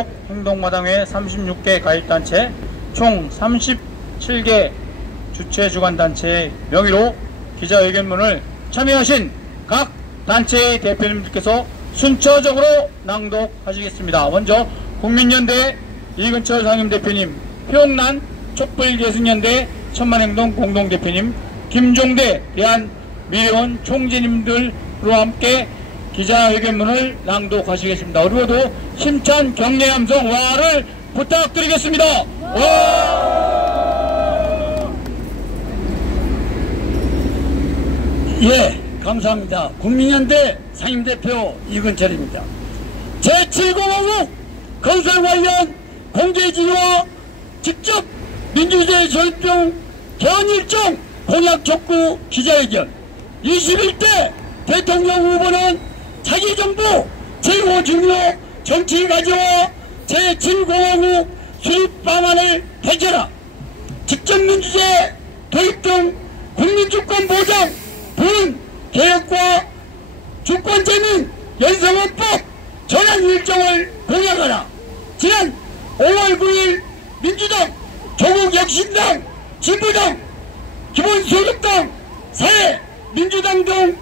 행동마당회 36개 가입단체 총 37개 주최주관단체의 명의로 기자회견문을 참여하신 각 단체의 대표님들께서 순차적으로 낭독하시겠습니다. 먼저 국민연대 이근철 상임대표님, 효영란 촛불예술연대 천만행동 공동대표님, 김종대 대한미래원 총재님들과 함께 기자회견문을 낭독하시겠습니다. 그리고도 힘찬 격려 함성 와를 부탁드리겠습니다. 와! 예, 감사합니다. 국민연대 상임대표 이근철입니다. 제7공화국 건설 관련 공개지휘와 직접 민주주의 절병 개헌 일정 공약 촉구 기자회견. 21대 대통령 후보는 자기 정부 최고 중요 정치 가치와 제7공화국 수립 방안을 펼쳐라. 직접민주제 도입 등 국민주권 보장, 부흥, 개혁과 주권재민, 연성헌법 전환 일정을 공약하라. 지난 5월 9일 민주당, 조국혁신당, 진보당, 기본소득당, 사회민주당 등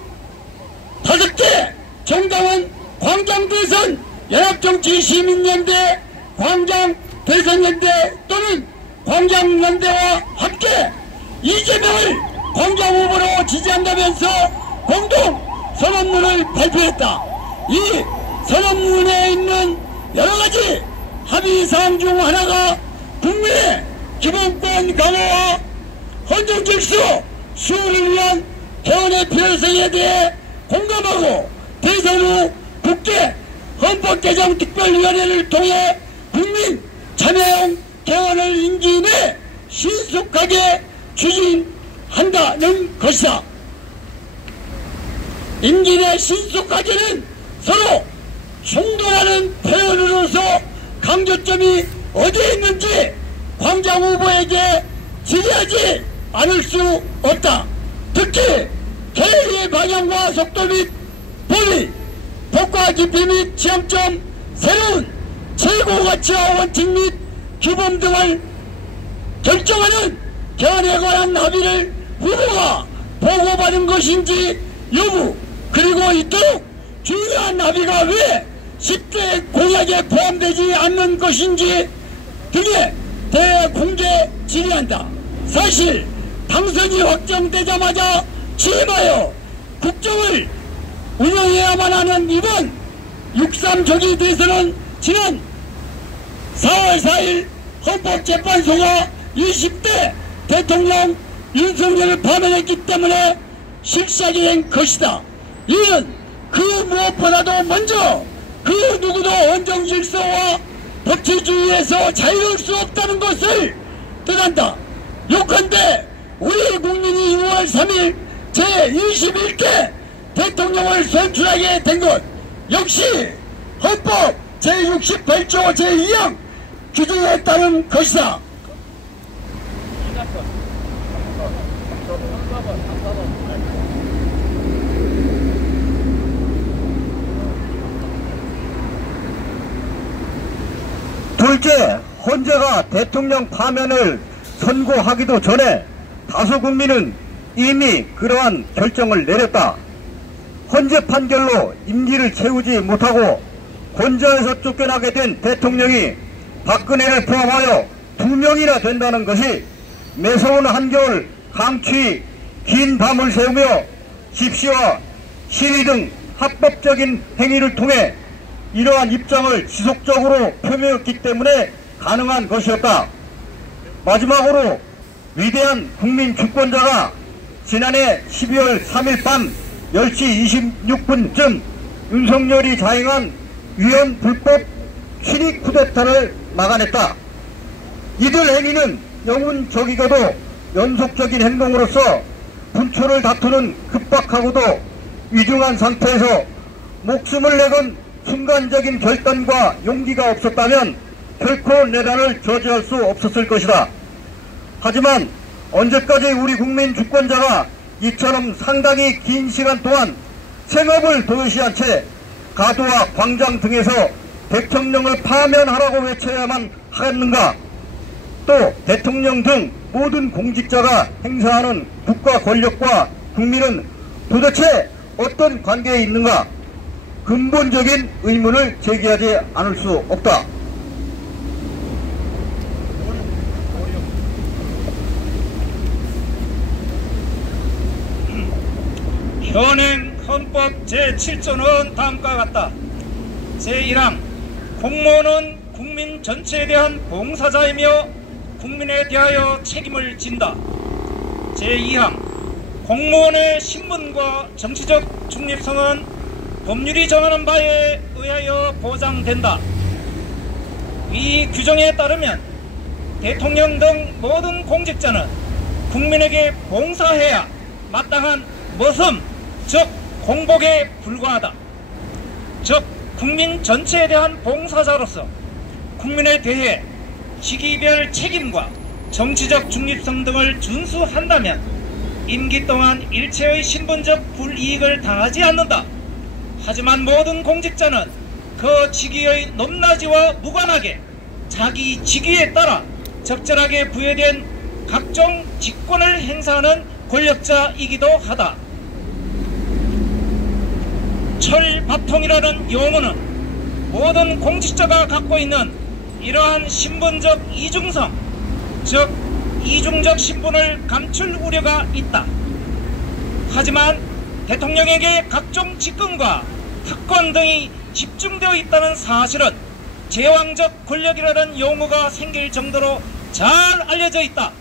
5개 정당은 광장대선, 연합정치시민연대, 광장대선연대 또는 광장연대와 함께 이재명을 광장후보로 지지한다면서 공동 선언문을 발표했다. 이 선언문에 있는 여러가지 합의사항 중 하나가 국민의 기본권 강화와 헌정질서 수호를 위한 개헌의 필요성에 대해 공감하고 대선 후 국회 헌법개정특별위원회를 통해 국민 참여형 개헌을 임기 내 신속하게 추진한다는 것이다. 임기 내 신속하게는 서로 충돌하는 표현으로서 강조점이 어디에 있는지 광장 후보에게 질의하지 않을 수 없다. 특히 개혁의 방향과 속도 및 본의, 법과 깊이 및 지향점, 새로운 최고 가치와 원칙 및 규범 등을 결정하는 개헌에 관한 합의를 후보가 보고받은 것인지 여부, 그리고 이토록 중요한 합의가 왜 10대 공약에 포함되지 않는 것인지 등에 대해 공개 질의한다. 사실 당선이 확정되자마자 취임하여 국정을 운영해야만 하는 이번 6.3 조기 대선은 지난 4월 4일 헌법재판소가 20대 대통령 윤석열을 파면했기 때문에 실시하게 된 것이다. 이는 그 무엇보다도 먼저 그 누구도 헌정질서와 법치주의에서 자유로울 수 없다는 것을 뜻한다. 요컨대 우리 국민이 6월 3일 제21대 대통령을 선출하게 된 것 역시 헌법 제68조 제2항 규정에 따른 것이다. 둘째, 헌재가 대통령 파면을 선고하기도 전에 다수 국민은 이미 그러한 결정을 내렸다. 헌재 판결로 임기를 채우지 못하고 권좌에서 쫓겨나게 된 대통령이 박근혜를 포함하여 2명이나 된다는 것이 매서운 한겨울 강추위 긴 밤을 새우며 집시와 시위 등 합법적인 행위를 통해 이러한 입장을 지속적으로 표명했기 때문에 가능한 것이었다. 마지막으로 위대한 국민 주권자가 지난해 12월 3일 밤 10시 26분쯤 윤석열이 자행한 위헌 불법 친위 쿠데타를 막아냈다. 이들 행위는 영훈적이고도 연속적인 행동으로서 분초를 다투는 급박하고도 위중한 상태에서 목숨을 내건 순간적인 결단과 용기가 없었다면 결코 내란을 저지할 수 없었을 것이다. 하지만 언제까지 우리 국민 주권자가 이처럼 상당히 긴 시간 동안 생업을 도외시한 채 가도와 광장 등에서 대통령을 파면하라고 외쳐야만 하겠는가? 또 대통령 등 모든 공직자가 행사하는 국가 권력과 국민은 도대체 어떤 관계에 있는가? 근본적인 의문을 제기하지 않을 수 없다. 현행 헌법 제7조는 다음과 같다. 제1항 공무원은 국민 전체에 대한 봉사자이며 국민에 대하여 책임을 진다. 제2항 공무원의 신분과 정치적 중립성은 법률이 정하는 바에 의하여 보장된다. 이 규정에 따르면 대통령 등 모든 공직자는 국민에게 봉사해야 마땅한 모섬, 즉 공복에 불과하다. 즉 국민 전체에 대한 봉사자로서 국민에 대해 시기별 책임과 정치적 중립성 등을 준수한다면 임기 동안 일체의 신분적 불이익을 당하지 않는다. 하지만 모든 공직자는 그 직위의 높낮이와 무관하게 자기 직위에 따라 적절하게 부여된 각종 직권을 행사하는 권력자이기도 하다. 철밥통이라는 용어는 모든 공직자가 갖고 있는 이러한 신분적 이중성, 즉 이중적 신분을 감출 우려가 있다. 하지만 대통령에게 각종 직권과 특권 등이 집중되어 있다는 사실은 제왕적 권력이라는 용어가 생길 정도로 잘 알려져 있다.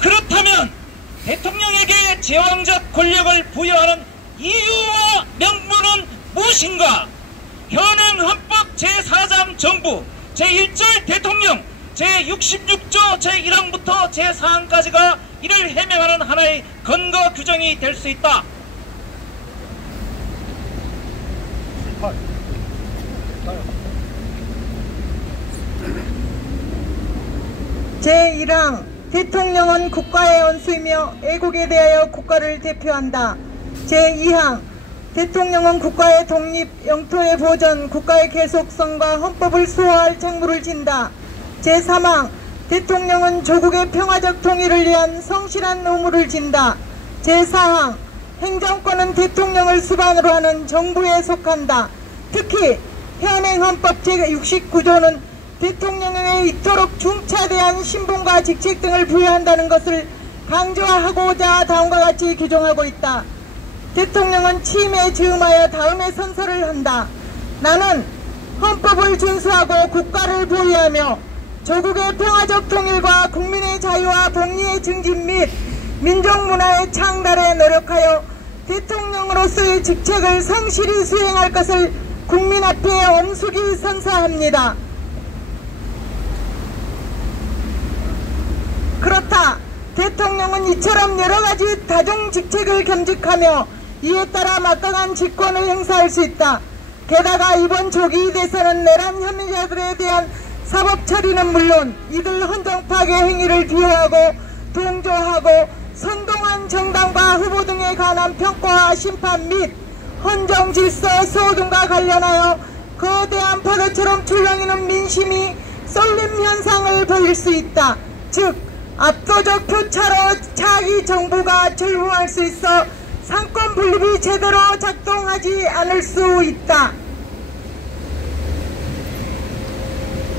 그렇다면 대통령에게 제왕적 권력을 부여하는 이유와 명분은 무엇인가? 현행 헌법 제4장 정부, 제1절 대통령, 제66조 제1항부터 제4항까지가 이를 해명하는 하나의 근거 규정이 될 수 있다. 제1항 대통령은 국가의 원수이며 애국에 대하여 국가를 대표한다. 제2항 대통령은 국가의 독립, 영토의 보전, 국가의 계속성과 헌법을 수호할 책무를 진다. 제3항 대통령은 조국의 평화적 통일을 위한 성실한 의무를 진다. 제4항 행정권은 대통령을 수반으로 하는 정부에 속한다. 특히 현행 헌법 제69조는 대통령에게 이토록 중차대한 신분과 직책 등을 부여한다는 것을 강조하고자 다음과 같이 규정하고 있다. 대통령은 취임에 즈음하여 다음에 선서를 한다. 나는 헌법을 준수하고 국가를 보위하며 조국의 평화적 통일과 국민의 자유와 복리의 증진 및 민족문화의 창달에 노력하여 대통령으로서의 직책을 성실히 수행할 것을 국민 앞에 엄숙히 선서합니다. 그렇다. 대통령은 이처럼 여러가지 다중직책을 겸직하며 이에 따라 막강한 직권을 행사할 수 있다. 게다가 이번 조기 대선은 내란 혐의자들에 대한 사법 처리는 물론 이들 헌정 파괴 행위를 비호하고 동조하고 선동한 정당과 후보 등에 관한 평가와 심판 및 헌정 질서 수호 등과 관련하여 거대한 파도처럼 출렁이는 민심이 쏠림 현상을 보일 수 있다. 즉 압도적 표차로 차기 정부가 출범할 수 있어 상권 분립이 제대로 작동하지 않을 수 있다.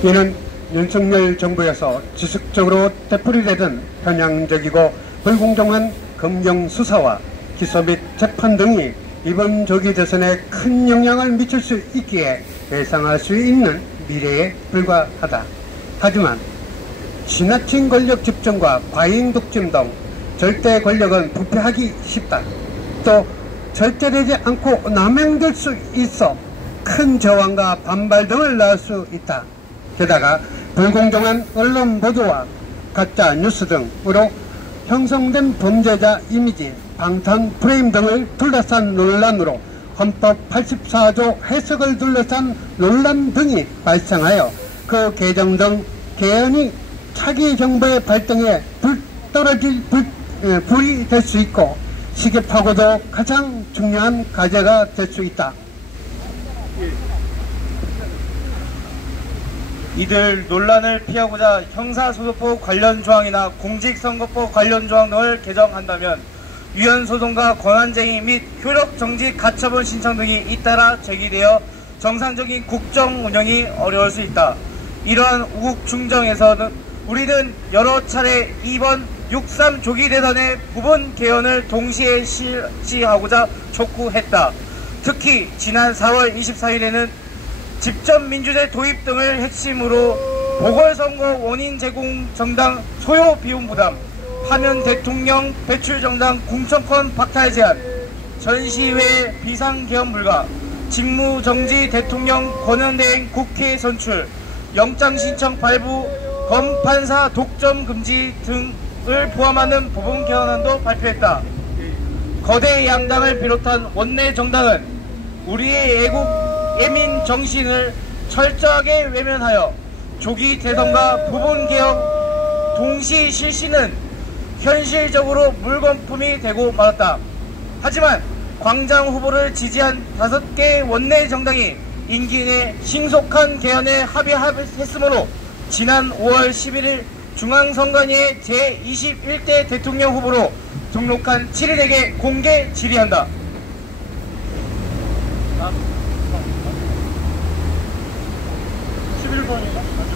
이는 윤석열 정부에서 지속적으로 되풀이되던 편향적이고 불공정한 검경 수사와 기소 및 재판 등이 이번 조기 대선에 큰 영향을 미칠 수 있기에 예상할 수 있는 미래에 불과하다. 하지만 지나친 권력 집중과 과잉 독점 등 절대 권력은 부패하기 쉽다. 또 절제되지 않고 남용될 수 있어 큰 저항과 반발 등을 낳을 수 있다. 게다가 불공정한 언론 보도와 가짜 뉴스 등으로 형성된 범죄자 이미지, 방탄 프레임 등을 둘러싼 논란으로 헌법 84조 해석을 둘러싼 논란 등이 발생하여 그 개정 등 개헌이 차기 정부의 발등에 불이 될 수 있고 시급하고도 가장 중요한 과제가 될 수 있다. 이들 논란을 피하고자 형사소송법 관련 조항이나 공직선거법 관련 조항 등을 개정한다면 위헌소송과 권한쟁의 및 효력정지 가처분 신청 등이 잇따라 제기되어 정상적인 국정 운영이 어려울 수 있다. 이러한 우국 중정에서는 우리는 여러 차례 이번 6.3 조기 대선의 부분 개헌을 동시에 실시하고자 촉구했다. 특히 지난 4월 24일에는 집전민주제 도입 등을 핵심으로 보궐선거 원인 제공 정당 소요 비용 부담, 파면 대통령 배출 정당 공천권 박탈 제한, 전시회 비상개헌 불가, 직무정지 대통령 권한대행 국회 선출, 영장신청 발부, 검판사 독점 금지 등을 포함하는 부분 개헌안도 발표했다. 거대 양당을 비롯한 원내 정당은 우리의 애국 예민 정신을 철저하게 외면하여 조기 대선과 부분 개헌 동시 실시는 현실적으로 물거품이 되고 말았다. 하지만 광장 후보를 지지한 5개 원내 정당이 임기 내 신속한 개헌에 합의했으므로 지난 5월 11일 중앙선관위에 제21대 대통령 후보로 등록한 7인에게 공개 질의한다. 11번인가?